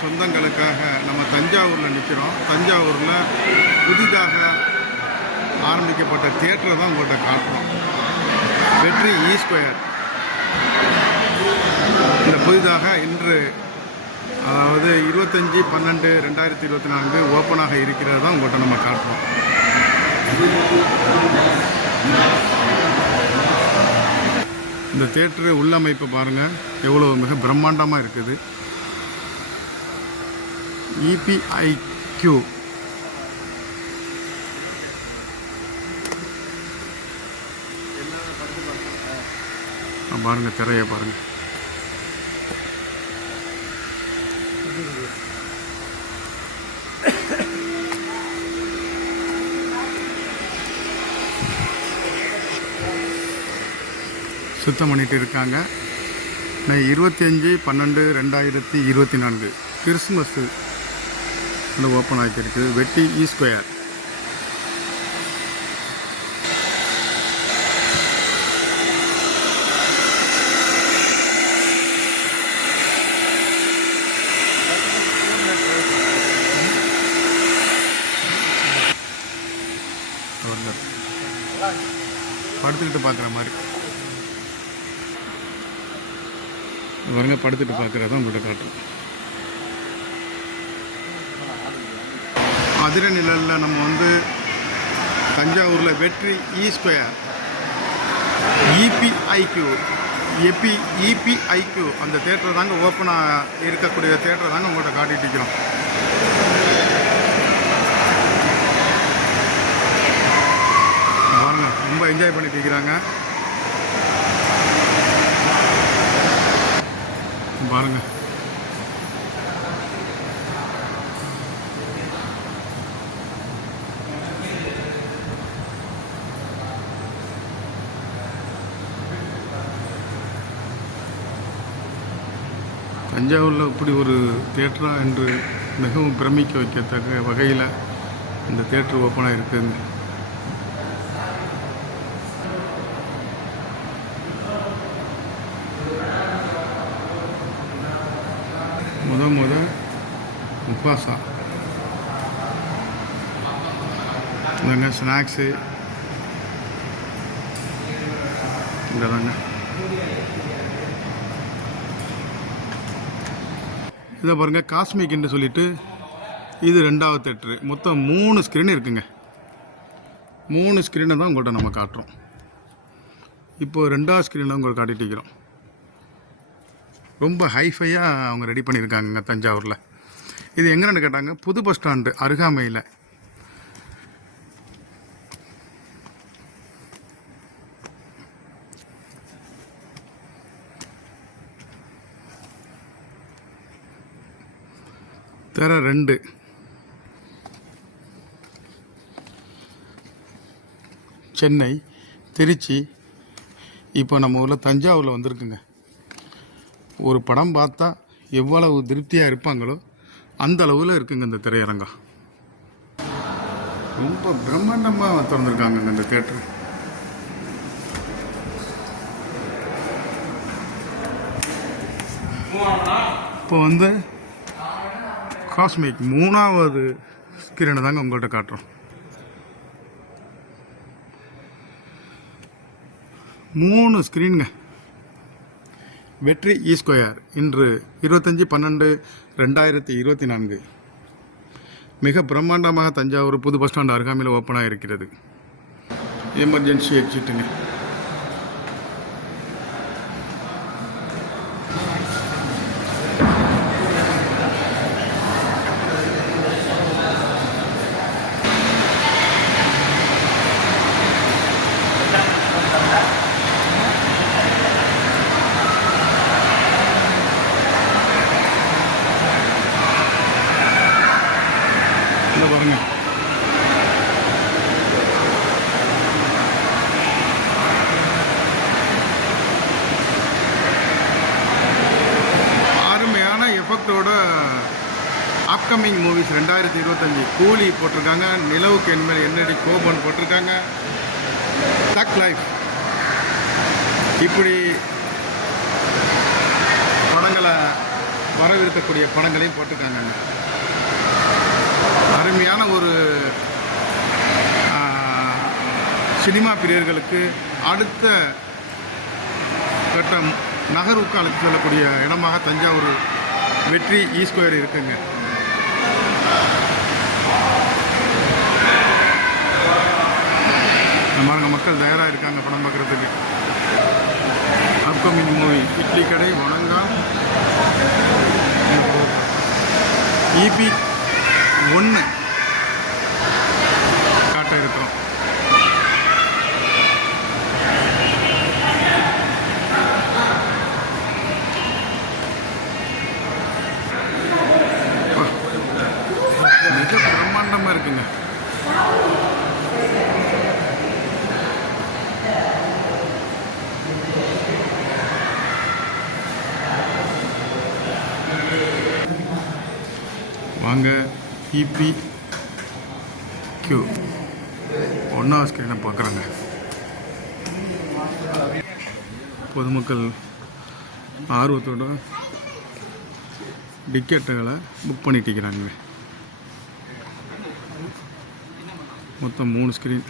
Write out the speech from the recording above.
சொந்தங்களுக்காக நம்ம தஞ்சாவூரில் நிற்கிறோம். தஞ்சாவூரில் புதிதாக ஆரம்பிக்கப்பட்ட தியேட்டரை தான் உங்கள்கிட்ட காட்டுறோம். வெற்றி ஸ்கொயர் இந்த புதிதாக இன்று அதாவது 25/12/2024 ஓப்பனாக இருக்கிறது தான் உங்கள்கிட்ட நம்ம காட்டுறோம். இந்த தியேட்டரு உள்ளமைப்பு பாருங்கள் எவ்வளோ மிக பிரம்மாண்டமாக இருக்குது. EPIQ பாருங்கள், திரையை பாருங்கள். சுத்தம் பண்ணிட்டு இருக்காங்க. 25/12/2024 கிறிஸ்மஸ் ஓப்பன் ஆகிருக்கு. வெட்டி ஸ்கொயர் படுத்துக்கிட்டு பார்க்குற மாதிரி பாருங்க. படுத்துட்டு பார்க்குறத உங்கள்கிட்ட காட்டுறோம். அதிர நிழலில் நம்ம வந்து தஞ்சாவூரில் வெற்றி ஸ்கொயர் EPIQ அந்த தேட்டரை தாங்க ஓப்பனாக இருக்கக்கூடிய தேட்டரை தாங்க உங்கள்கிட்ட காட்டிட்டு இருக்கிறோம். பாருங்க, ரொம்ப என்ஜாய் பண்ணிட்டு இருக்கிறாங்க. பாருங்க, தஞ்சாவூரில் இப்படி ஒரு தியேட்டரா என்று மிகவும் பிரமிக்க வைக்கத்தக்க வகையில் இந்த தியேட்டர் ஓப்பனாக இருக்குதுங்க. முத முஃபாசா இதாங்க ஸ்நாக்ஸு இங்கே தாங்க. இதை பாருங்கள், காஸ்மிக்னு சொல்லிட்டு இது 2வது தேட்ரு. மொத்தம் 3 ஸ்க்ரீன் இருக்குங்க. 3 ஸ்க்ரீனை தான் உங்கள்கிட்ட நம்ம காட்டுறோம். இப்போது 2வது ஸ்க்ரீனில் உங்களுக்கு காட்டிட்டு இருக்கிறோம். ரொம்ப ஹைஃபையாக அவங்க ரெடி பண்ணியிருக்காங்க தஞ்சாவூரில். இது எங்கன்னு கேட்டாங்க, புது பஸ் ஸ்டாண்டு அருகாமையில். தெர 2 சென்னை, திருச்சி, இப்போ நம்ம ஊரில் தஞ்சாவூரில் வந்திருக்குங்க. ஒரு படம் பார்த்தா எவ்வளவு திருப்தியாக இருப்பாங்களோ அந்த அளவில் இருக்குங்க இந்த திரையரங்கம். ரொம்ப பிரம்மாண்டமாக திறந்துருக்காங்க இந்த தியேட்டர். இப்போ வந்து காஸ்மிக் 3வது ஸ்க்ரீனை தாங்க உங்கள்கிட்ட காட்டுறோம். 3 ஸ்க்ரீனுங்க. வெற்றி ஸ்கொயர் இன்று 25/12/2024 மிக பிரம்மாண்டமாக தஞ்சாவூர் புது பஸ் ஸ்டாண்ட் அருகாமையில் ஓப்பனாக இருக்கிறது. எமர்ஜென்சி எக்ஸிட்டுங்க. பாருங்க, அருமையான எஃபெக்டோட அப்கமிங் மூவிஸ் 2025 கூலி போட்டிருக்காங்க, நிலவுக்கு என்மேல் என்னடி கோபன் போட்டிருக்காங்க, தக் லைஃப், இப்படி படங்களை வரவிருக்கக்கூடிய படங்களையும் போட்டிருக்காங்க. அருமையான ஒரு சினிமா பிரியர்களுக்கு அடுத்த கட்டம் நகர்வுக்கு அழைத்து செல்லக்கூடிய இடமாக தஞ்சாவூர் வெற்றி ஸ்கொயர் இருக்குங்க. மக்கள் தயாராக இருக்காங்க படம் பார்க்குறதுக்கு. அப்கமிங் மூவி இட்லி கடை வணங்கா EP 1 காட்ட இருக்கிறோம். மிக பிரம்மாண்டமாக இருக்குங்க. வாங்க EP Q 1வது ஸ்க்ரீனை பார்க்குறாங்க. பொதுமக்கள் ஆர்வத்தோட டிக்கெட்டுகளை புக் பண்ணிட்டு இருக்கிறாங்க. மொத்தம் 3 ஸ்க்ரீன்.